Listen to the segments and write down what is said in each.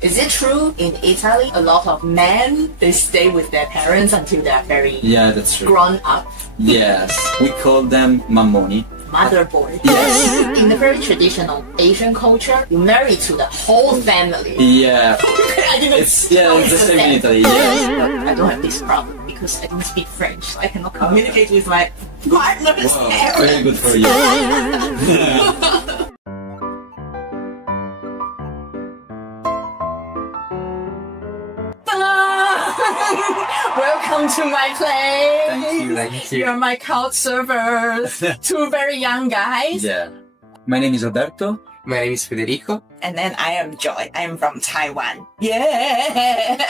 Is it true in Italy a lot of men, they stay with their parents until they're very that's true. grown up? Yes, we call them mammoni. Mother boy. Yes. In the very traditional Asian culture, you marry to the whole family. Yeah. I didn't It's the same in Italy. But Yeah. I don't have this problem because I don't speak French, so I cannot communicate with my partner's Wow, parents. very good for you. Welcome to my place. Thank you. You're my couch servers. Two very young guys. Yeah. My name is Roberto. My name is Federico. And then I am Joy. I am from Taiwan. Yeah.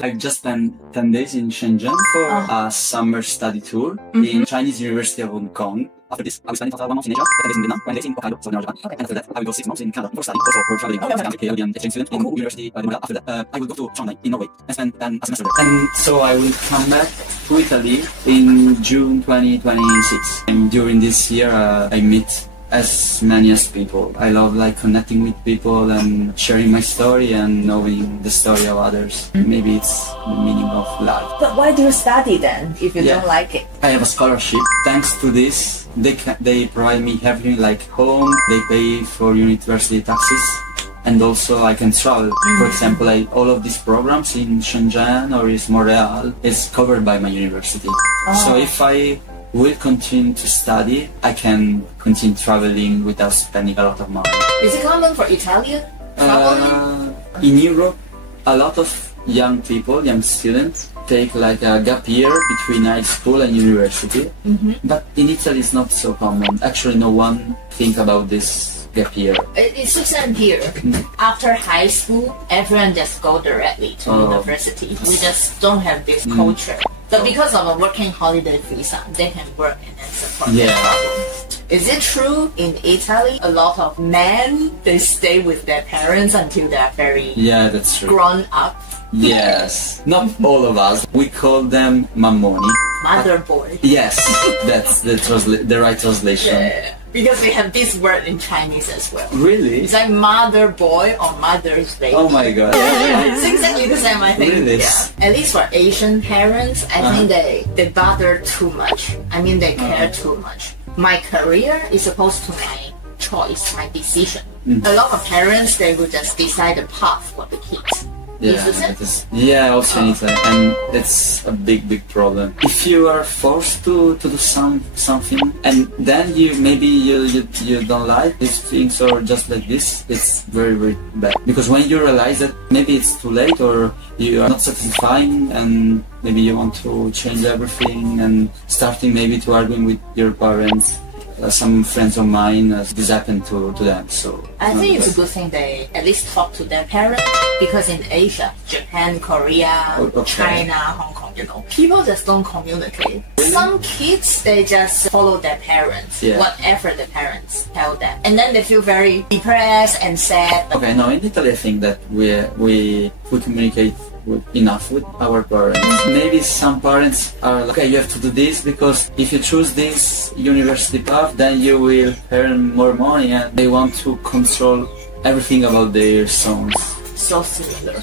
I've just spent 10 days in Shenzhen for a summer study tour in Chinese University of Hong Kong. After this, I will spend 1 month in Asia, 10 days in Vietnam, 20 days in Hokkaido, southern Japan. And after that, I will go 6 months in Canada for study, also for traveling. I'm a Canadian exchange student in University of Edinburgh. After that, I will go to Trondheim in Norway and spend a semester there. And so I will come back to Italy in June 2026. And during this year, I meet as many as people. I love connecting with people and sharing my story and knowing the story of others. Maybe it's the meaning of life. But why do you study then if you Yeah. don't like it? I have a scholarship. Thanks to this, they provide me everything like home. They pay for university taxes. And also I can travel. For example, all of these programs in Shenzhen or in Montreal is covered by my university. So if I will continue to study, I can continue traveling without spending a lot of money. Is it common for Italian traveling? In Europe, a lot of young people, young students, take a gap year between high school and university. But in Italy, it's not so common. Actually, no one think about this gap year. It's the same here. After high school, everyone just go directly to university. We just don't have this culture. But because of a working holiday visa, they can work and then support their problems. Is it true in Italy a lot of men, they stay with their parents until they're very That's true. grown up? Yes, not all of us. We call them mammoni. Mother boy. Yes, that's the right translation. Yeah. Because we have this word in Chinese as well. Really? It's like mother boy or mother's baby. Oh my god. It's exactly the same, I think. Really? Yeah. At least for Asian parents, I think they bother too much. I mean, they care too much. My career is supposed to be my choice, my decision. A lot of parents, they will just decide the path for the kids. Also in Italy, and it's a big problem. If you are forced to do something, and then maybe you don't like these things or just like this, it's very, very bad. Because when you realize that maybe it's too late or you are not satisfying and maybe you want to change everything and starting maybe to arguing with your parents. Some friends of mine, this happened to them. So I think it's a good thing they at least talk to their parents, because in Asia, Japan, Korea, China, Hong Kong, people just don't communicate. Some kids, they just follow their parents, whatever the parents tell them, and then they feel very depressed and sad. Okay, no, in Italy I think that we communicate enough with our parents. Maybe some parents are like, okay, you have to do this because if you choose this university path, then you will earn more money, and they want to control everything about their sons. So similar.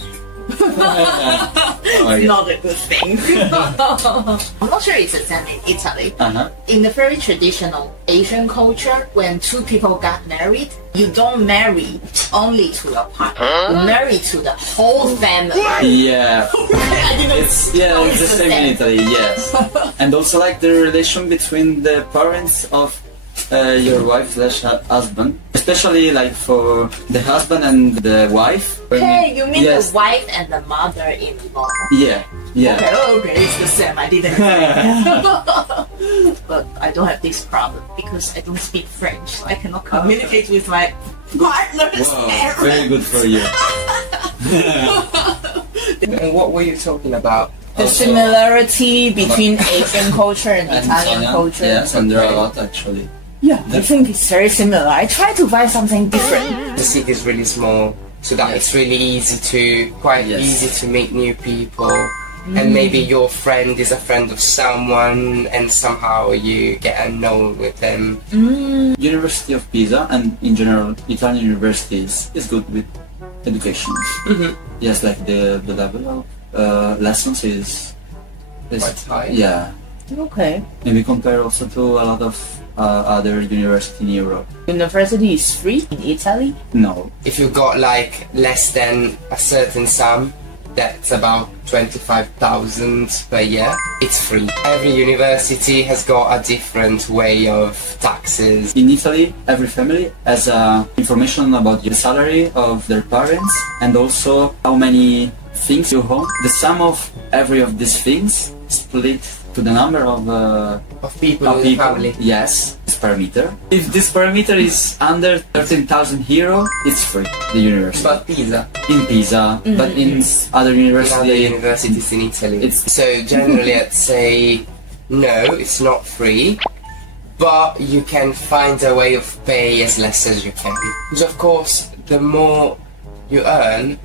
It's not a good thing. I'm not sure it's the same in Italy. In the very traditional Asian culture, when two people got married, you don't marry only to your partner. You marry to the whole family. Yeah. It's the same in Italy, yes. And also the relation between the parents of your wife/husband, especially for the husband and the wife. Hey, you mean the wife and the mother-in-law? Yeah. Okay, it's the same. I didn't But I don't have this problem because I don't speak French, so I cannot communicate with my partner's parents. Very good for you. And what were you talking about? The similarity between Asian culture and Italian culture. Yes, and there are a lot actually. Yeah, I think it's very similar. I try to find something different. The city is really small, so that it's really easy to meet new people. And maybe your friend is a friend of someone, and somehow you get a know with them. University of Pisa, and in general Italian universities, is good with education. Mm-hmm. Yes, like the level of lessons is Quite high. yeah. Okay. Maybe compare also to a lot of other university in Europe. University is free in Italy? No. If you got like less than a certain sum, that's about 25,000 per year, it's free. Every university has got a different way of taxes. In Italy, every family has information about the salary of their parents and also how many things you own. The sum of every of these things split to the number of People of in the people. family. Yes, this parameter. If this parameter is under 13,000 euro, it's free. The university. But Pisa, In Pisa, but in other in other university, universities in Italy. It's- So generally I'd say no, it's not free, but you can find a way of pay as less as you can. Because of course, the more you earn,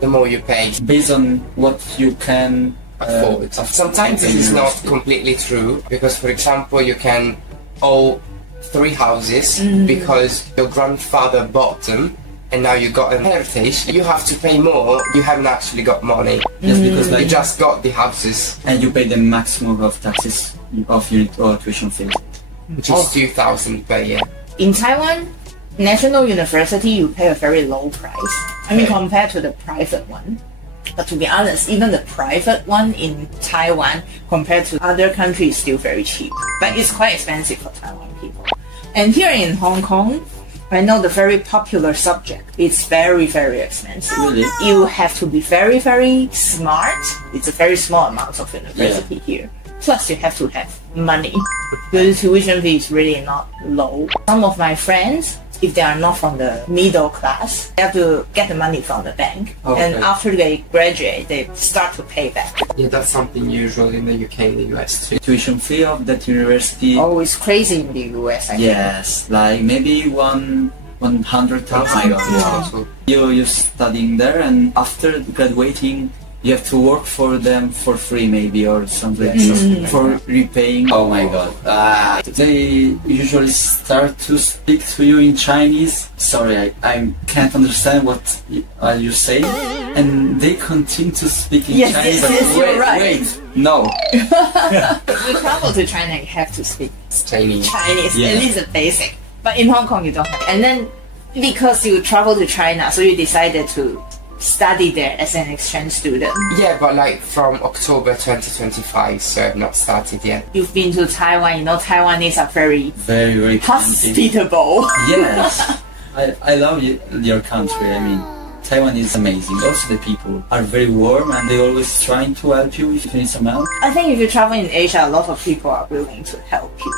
the more you pay. based on what you can Afford. Sometimes this is not completely true, because for example you can owe 3 houses because your grandfather bought them and now you got an heritage. You have to pay more, you haven't actually got money. Just because You like just got the houses, and you pay the maximum of taxes of unit or tuition fees. which is 2,000 per year. In Taiwan, National University, you pay a very low price. I mean, compared to the private one. But to be honest, even the private one in Taiwan, compared to other countries, is still very cheap. But it's quite expensive for Taiwan people. And here in Hong Kong, I know the very popular subject. It's very, very expensive. Really? You have to be very, very smart. It's a very small amount of university here. Plus, you have to have money. The tuition fee is really not low. Some of my friends, if they are not from the middle class, they have to get the money from the bank. Okay. And after they graduate, they start to pay back. Yeah, that's something usual in the UK and the US too. Tuition fee of that university. Oh, it's crazy in the US, I think. Yes, like maybe 100,000. My God, Yeah. so You're studying there, and after graduating, you have to work for them for free, maybe, or something for repaying. Oh my God! They usually start to speak to you in Chinese. Sorry, I can't understand what you say, and they continue to speak in Yes, Chinese. yes, but yes, you're wait, right. wait, no. If you travel to China, you have to speak it's Chinese. Chinese, Yeah. at least the basic. But in Hong Kong, you don't have. And then, because you travel to China, so you decided to study there as an exchange student. Yeah, but like from October 2025, so I've not started yet. You've been to Taiwan, you know Taiwanese are very Very, very friendly. hospitable. Yes, I love your country. I mean, Taiwan is amazing. Also, the people are very warm and they always trying to help you if you need some help. I think if you travel in Asia, a lot of people are willing to help you.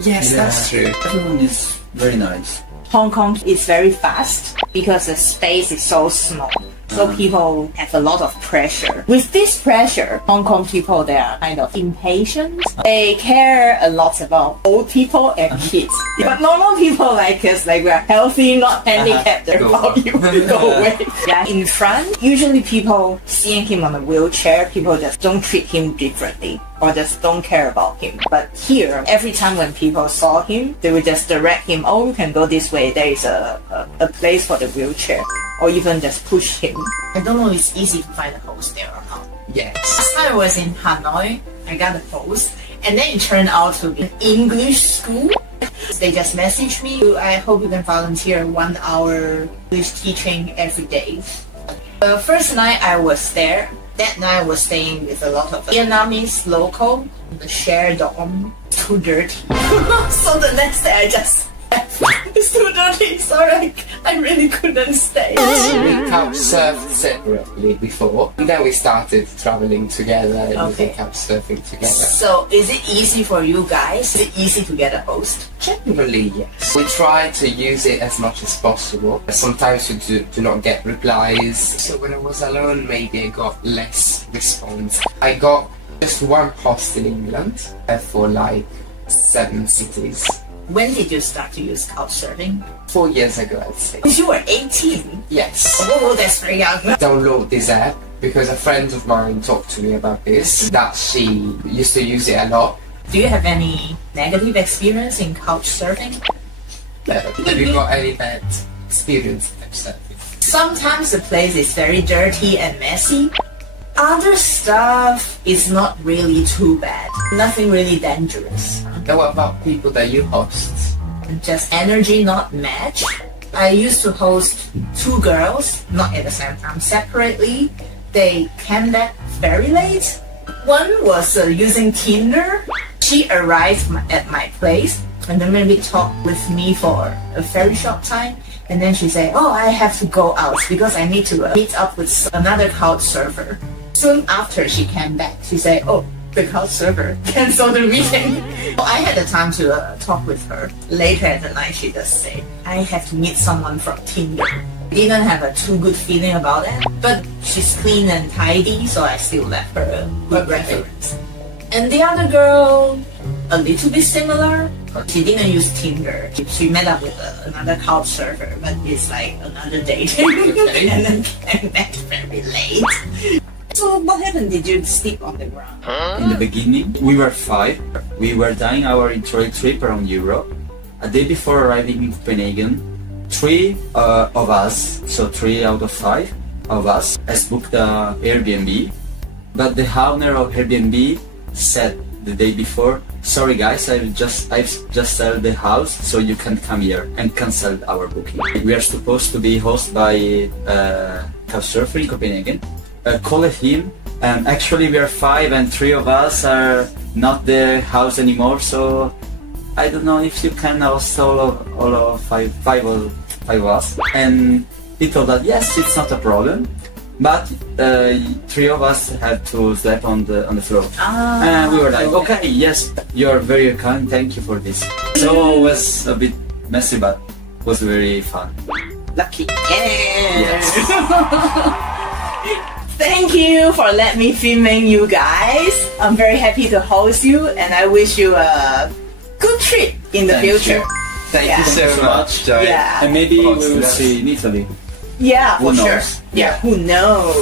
Yes, that's true. Everyone is very nice. Hong Kong is very fast because the space is so small. So people have a lot of pressure. With this pressure, Hong Kong people, they are kind of impatient. They care a lot about old people and kids. But normal people like us, like we are healthy, not handicapped, they're Go about on. you, go away. Yeah, in front, usually people seeing him on a wheelchair, people just don't treat him differently or just don't care about him. But here, every time when people saw him, they would just direct him, oh, you can go this way, there is a place for the wheelchair. Or even just push him. I don't know if it's easy to find a host there or not. Yes. Last time I was in Hanoi, I got a post, and then it turned out to be an English school. They just messaged me, I hope you can volunteer 1 hour English teaching every day. The first night I was there, that night I was staying with a lot of Vietnamese local. The shared dorm, too dirty. So the next day I just it's too dirty, sorry, I really couldn't stay. We couch surfed separately before, and then we started traveling together and Okay. using couch surfing together. So is it easy for you guys? Is it easy to get a host? Generally, yes. We try to use it as much as possible. Sometimes we do not get replies. So when I was alone, maybe I got less response. I got just one host in England for like 7 cities. When did you start to use couchsurfing? 4 years ago, I'd say. Because you were 18. Yes. Oh, that's very young. Download this app because a friend of mine talked to me about this, that she used to use it a lot. Do you have any negative experience in couchsurfing? Have you got any bad experience with surfing? Sometimes the place is very dirty and messy. Other stuff is not really too bad. Nothing really dangerous. Now what about people that you host? Just energy not match. I used to host 2 girls, not at the same time, separately. They came back very late. One was using Tinder. She arrived at my place and then maybe talked with me for a very short time. And then she said, oh, I have to go out because I need to meet up with another couch server. Soon after she came back, she said, oh, the couch server canceled the meeting. I had the time to talk with her. Later at the night, she just said, I have to meet someone from Tinder. Didn't have a too good feeling about it, but she's clean and tidy, so I still left her a good reference. And the other girl, a little bit similar. She didn't use Tinder. She met up with another couch server, but it's like another date. And then came back very late. So what happened? Did you sleep on the ground? In the beginning, we were 5. We were doing our intro trip around Europe. A day before arriving in Copenhagen, 3 of us, so 3 out of 5 of us, has booked the Airbnb. But the owner of Airbnb said the day before, sorry guys, I've just sold the house, so you can't come here, and cancelled our booking. We are supposed to be hosted by Couchsurfer in Copenhagen. Called him, and actually we are 5 and 3 of us are not the house anymore, so I don't know if you can host all of five of us. And he told us yes, it's not a problem, but 3 of us had to sleep on the floor. And we were like, okay, yes, you're very kind, thank you for this. So it was a bit messy, but was very fun. Lucky. Yes. Thank you for letting me filming you guys. I'm very happy to host you, and I wish you a good trip in the future. Thank you so much, Joey. Yeah. And maybe we will see in Italy. Yeah, for Who sure. knows? Yeah, who knows?